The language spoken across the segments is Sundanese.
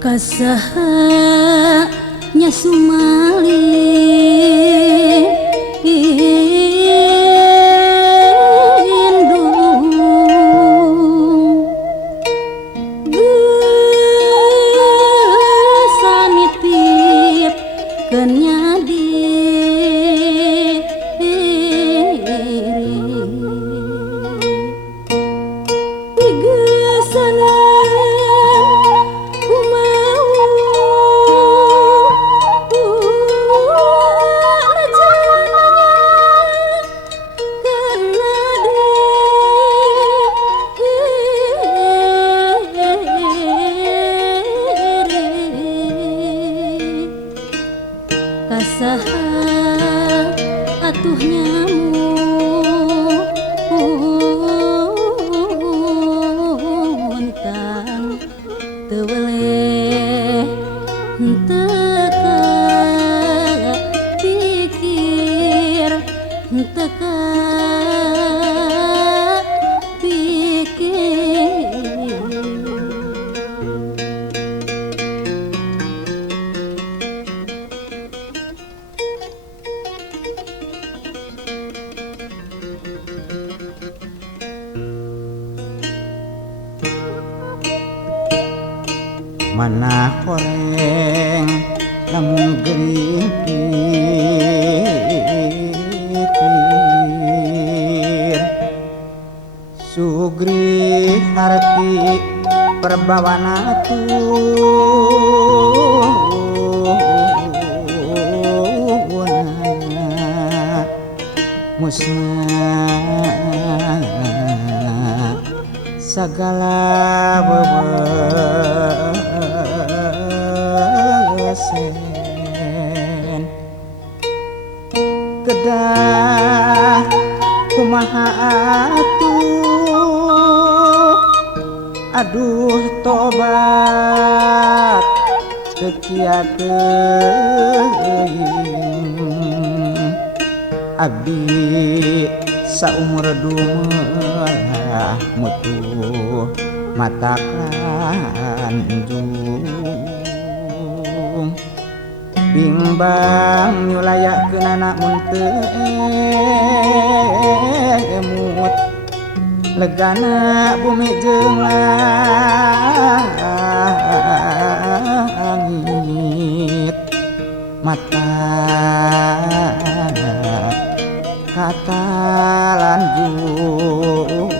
kasaha nya sumali kasaha atuh nyamuntang teu weleh henteu pikir henteu mana koreng lamun gelimpir sugri harti perbawana tuuna musnah sagala bebesen kedah kumaha atuh aduh tobat tekiakeun abdi saumur dumelah mutuh mata kandung bimbang nyulayakeun anak mun teu emut legana bumi jeung langit mata kata lanjuran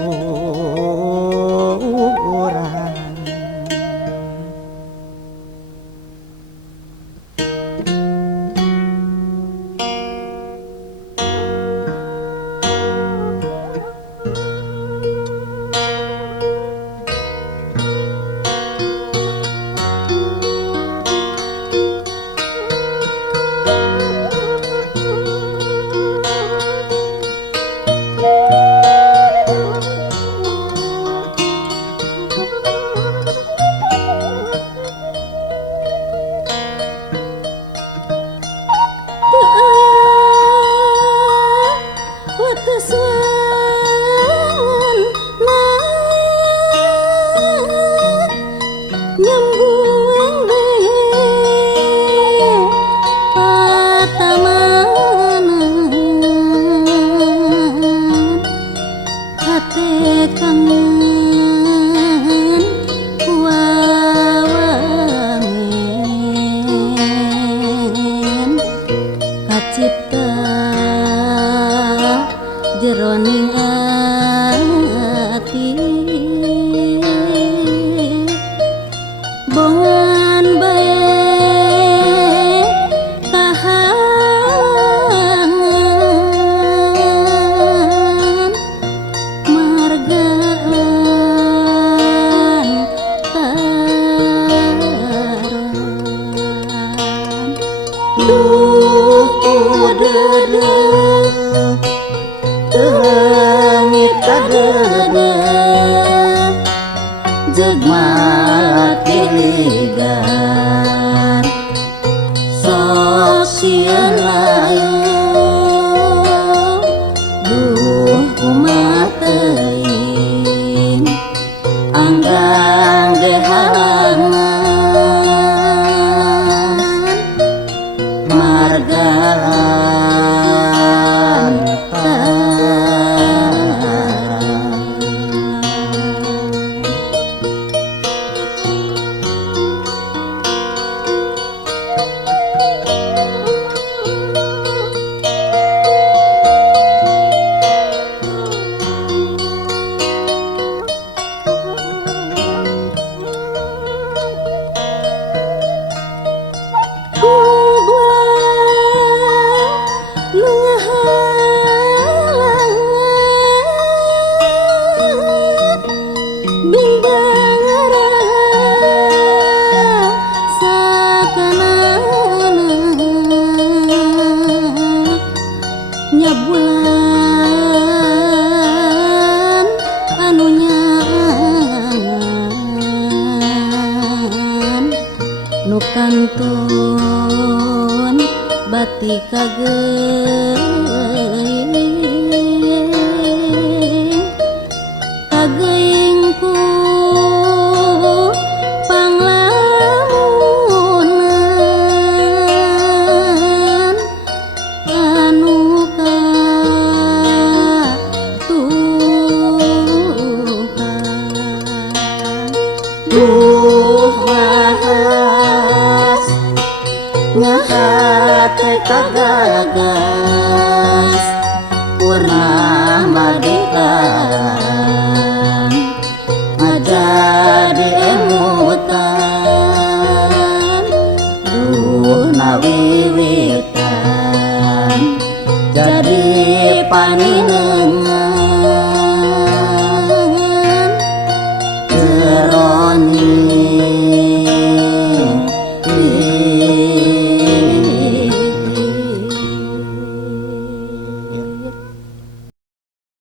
jeroning ati bongan bae tahanan margaan taran duh udede langit kadede jegma tiligan sok sieun layu duh kumaha teuing anggang gehalangan mantun batik kageing ku panglamunan anu katuhan. Duh mahas ngahate kagagas purnama dilarang ngajadi emutan. Duh nawi